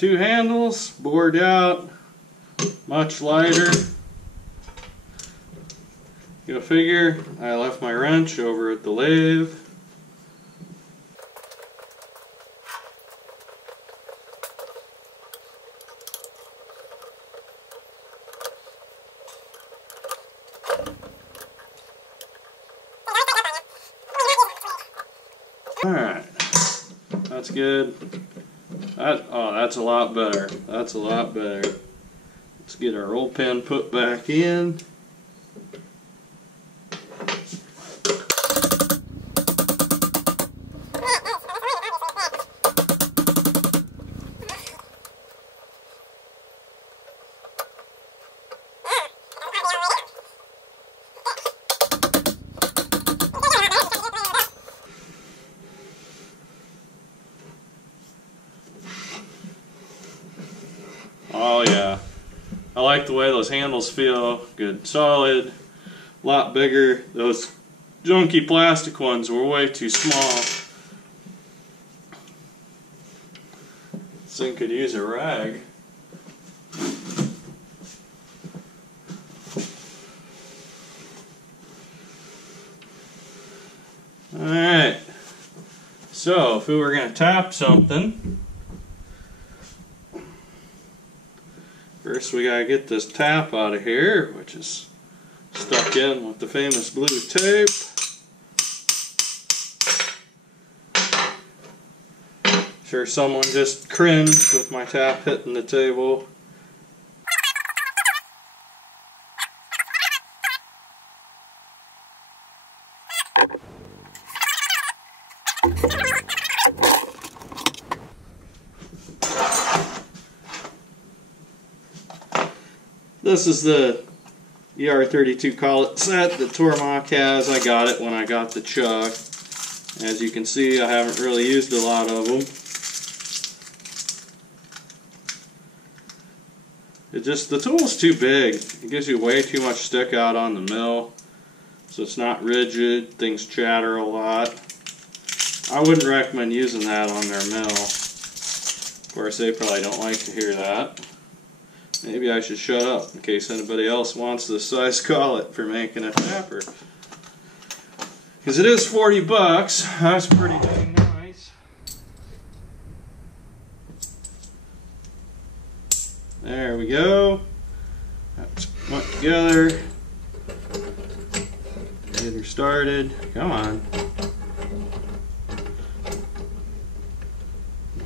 two handles, bored out, much lighter. Go figure, I left my wrench over at the lathe. Alright, that's good. Oh, that's a lot better. That's a lot better. Let's get our old pin put back in. Oh yeah, I like the way those handles feel. Good, solid, a lot bigger. Those junky plastic ones were way too small. This thing could use a rag. Alright, so if we were going to tap something, first we gotta get this tap out of here, which is stuck in with the famous blue tape. Sure, someone just cringed with my tap hitting the table. This is the ER32 collet set that Tormach has. I got it when I got the chuck. As you can see, I haven't really used a lot of them. The tool's too big. It gives you way too much stick out on the mill. So it's not rigid. Things chatter a lot. I wouldn't recommend using that on their mill. Of course, they probably don't like to hear that. Maybe I should shut up in case anybody else wants this size collet for making a tapper. Because it is 40 bucks. That's pretty dang nice. There we go. That's put together. Get her started. Come on.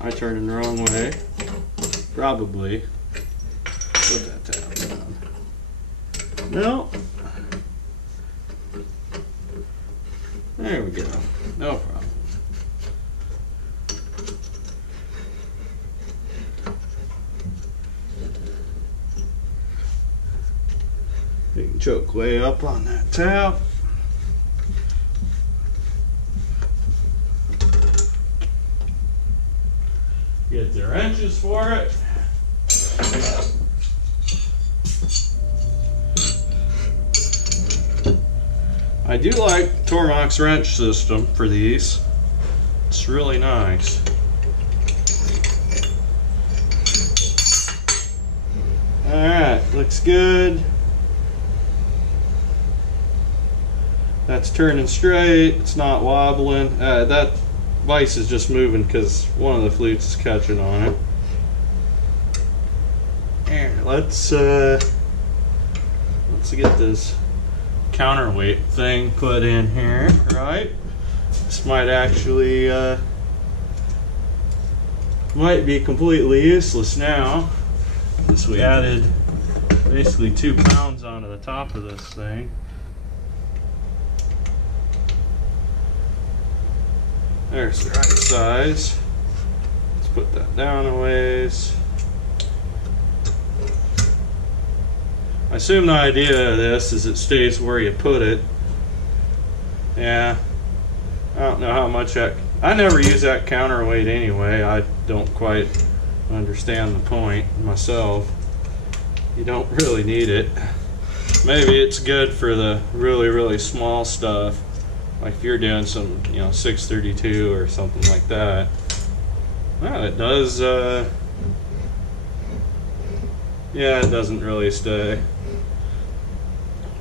I turned the wrong way. Probably. Put that tap down. No. There we go. No problem. You can choke way up on that tap. Get the wrenches for it. I do like Tormach's wrench system for these. It's really nice. Alright, looks good. That's turning straight. It's not wobbling. That vise is just moving because one of the flutes is catching on it. Here, let's get this counterweight thing put in here, right? This might actually might be completely useless now, since we added basically 2 pounds onto the top of this thing. There's the right size. Let's put that down a ways. I assume the idea of this is it stays where you put it. Yeah, I don't know how much I never use that counterweight anyway. I don't quite understand the point myself. You don't really need it. Maybe it's good for the really small stuff, like if you're doing some 632 or something like that. Well, it does Yeah, it doesn't really stay.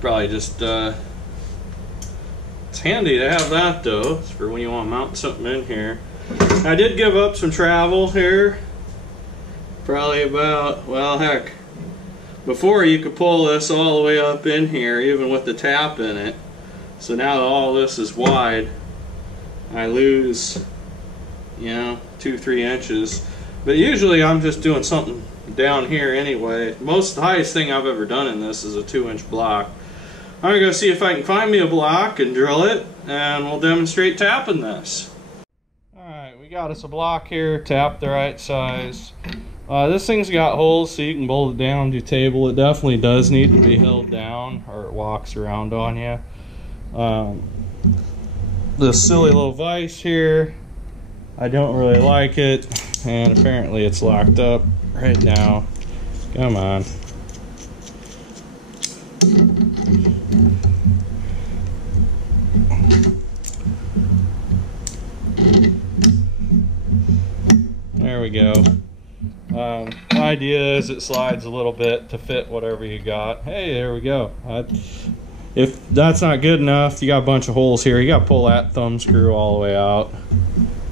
Probably just, it's handy to have that though. It's for when you want to mount something in here. I did give up some travel here. Probably about, well heck, before you could pull this all the way up in here, even with the tap in it. So now that all this is wide, I lose, you know, 2-3 inches. But usually I'm just doing something down here anyway. The highest thing I've ever done in this is a 2-inch block. I'm gonna go see if I can find me a block and drill it, and we'll demonstrate tapping this. Alright, we got us a block here, tapped the right size. This thing's got holes so you can bolt it down to your table. It definitely does need to be held down or it walks around on you. This silly little vise here, I don't really like it, and apparently it's locked up right now. Come on. There we go. The idea is it slides a little bit to fit whatever you got. Hey, there we go. If that's not good enough, you got a bunch of holes here. You got to pull that thumb screw all the way out.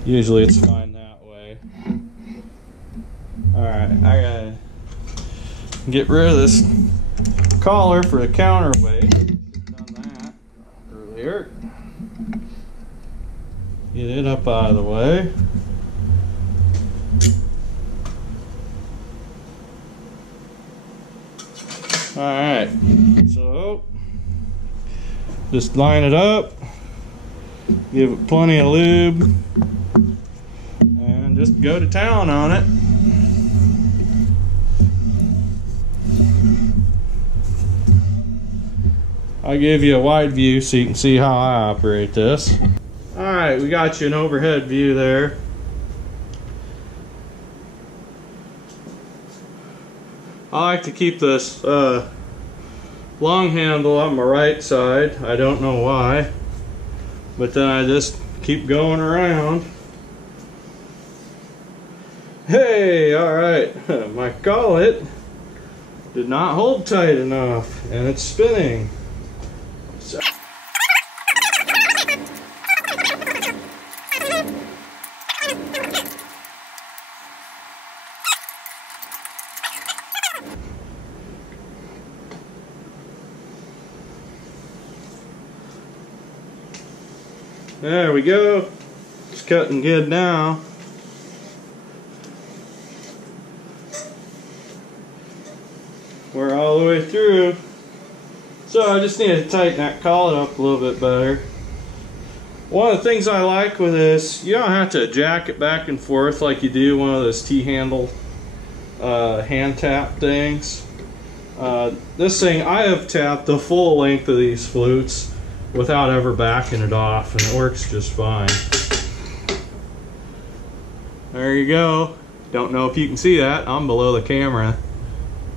Usually it's fine that way. Alright, I gotta get rid of this collar for the counterweight. Done that earlier. Get it up out of the way. Alright, so just line it up, give it plenty of lube, and just go to town on it. I'll give you a wide view so you can see how I operate this. Alright, we got you an overhead view there. I like to keep this long handle on my right side. I don't know why, but then I just keep going around. Hey, alright, my collet did not hold tight enough and it's spinning. So there we go. It's cutting good now. We're all the way through. So I just need to tighten that collet up a little bit better. One of the things I like with this, you don't have to jack it back and forth like you do one of those T-handle hand tap things. This thing, I have tapped the full length of these flutes without ever backing it off, and it works just fine. There you go. Don't know if you can see that. I'm below the camera.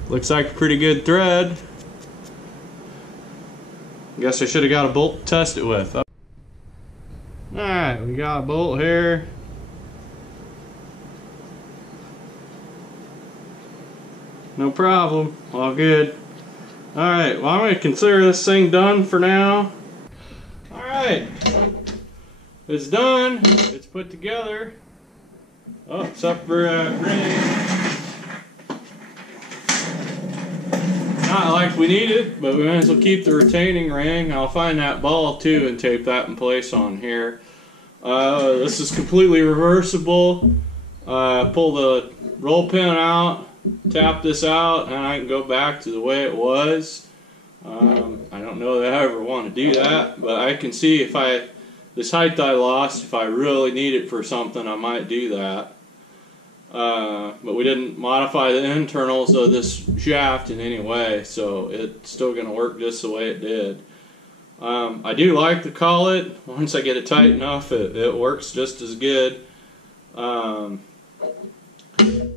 Looks like a pretty good thread. Guess I should have got a bolt to test it with. Alright, we got a bolt here. No problem. All good. Alright, well I'm going to consider this thing done for now. Alright. It's done. It's put together. Oh, except for ring. Not like we need it, but we might as well keep the retaining ring. I'll find that ball too and tape that in place on here. This is completely reversible. Pull the roll pin out, tap this out, and I can go back to the way it was. I don't know that I ever want to do that, but I can see if this height I lost, if I really need it for something, I might do that. But we didn't modify the internals of this shaft in any way, so it's still going to work just the way it did. I do like the collet. Once I get it tight enough, it works just as good.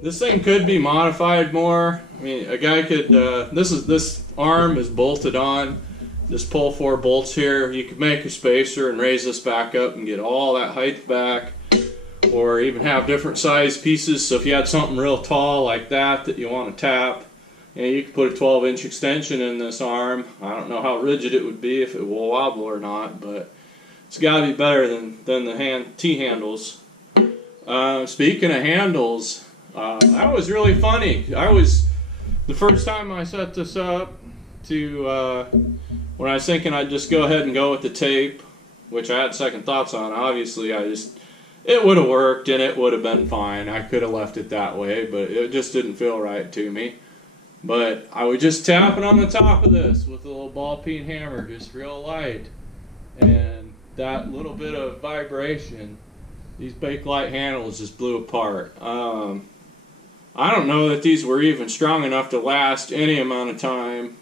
This thing could be modified more. I mean, a guy could. This arm is bolted on. This pull 4 bolts here. You could make a spacer and raise this back up and get all that height back. Or even have different size pieces, so if you had something real tall like that you want to tap, And you could put a 12-inch extension in this arm. I don't know how rigid it would be, if it will wobble or not, but it's got to be better than the T-handles. Speaking of handles, that was really funny. The first time I set this up, when I was thinking I'd just go ahead and go with the tape, which I had second thoughts on. Obviously, it would have worked and it would have been fine. I could have left it that way, but it just didn't feel right to me. But I was just tapping on the top of this with a little ball peen hammer, just real light. And that little bit of vibration, these Bakelite handles just blew apart. I don't know that these were even strong enough to last any amount of time,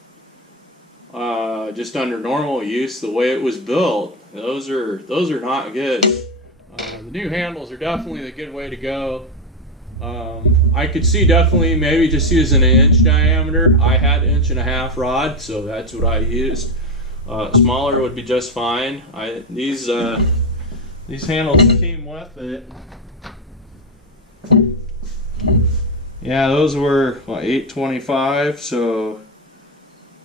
just under normal use. The way it was built, those are not good. The new handles are definitely the good way to go. I could see definitely maybe just using an inch diameter. I had 1.5-inch rod, so that's what I used. Smaller would be just fine. These handles came with it. Yeah, those were what, 825, so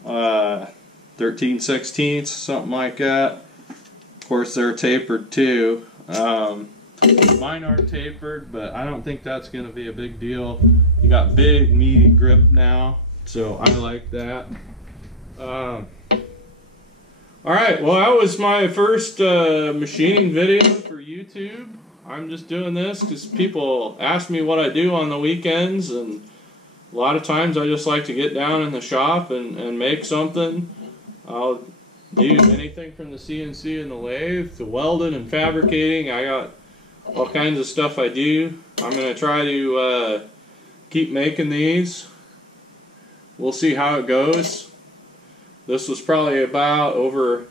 13/16, something like that. Of course, they're tapered too. Mine aren't tapered, but I don't think that's going to be a big deal. You got big, meaty grip now, so I like that. Alright, well, that was my first machining video for YouTube. I'm just doing this because people ask me what I do on the weekends, and a lot of times I just like to get down in the shop and make something. I'll do anything from the CNC and the lathe to welding and fabricating. I got all kinds of stuff I do. I'm going to try to keep making these. We'll see how it goes. This was probably about over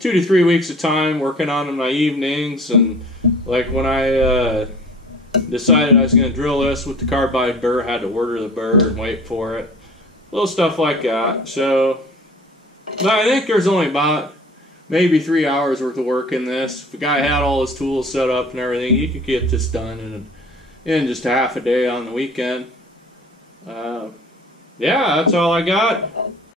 2 to 3 weeks of time working on in my evenings, and like when I decided I was going to drill this with the carbide burr, I had to order the burr and wait for it. Little stuff like that. So, but I think there's only about maybe 3 hours worth of work in this. If the guy had all his tools set up and everything, you could get this done in just half a day on the weekend. Yeah, that's all I got.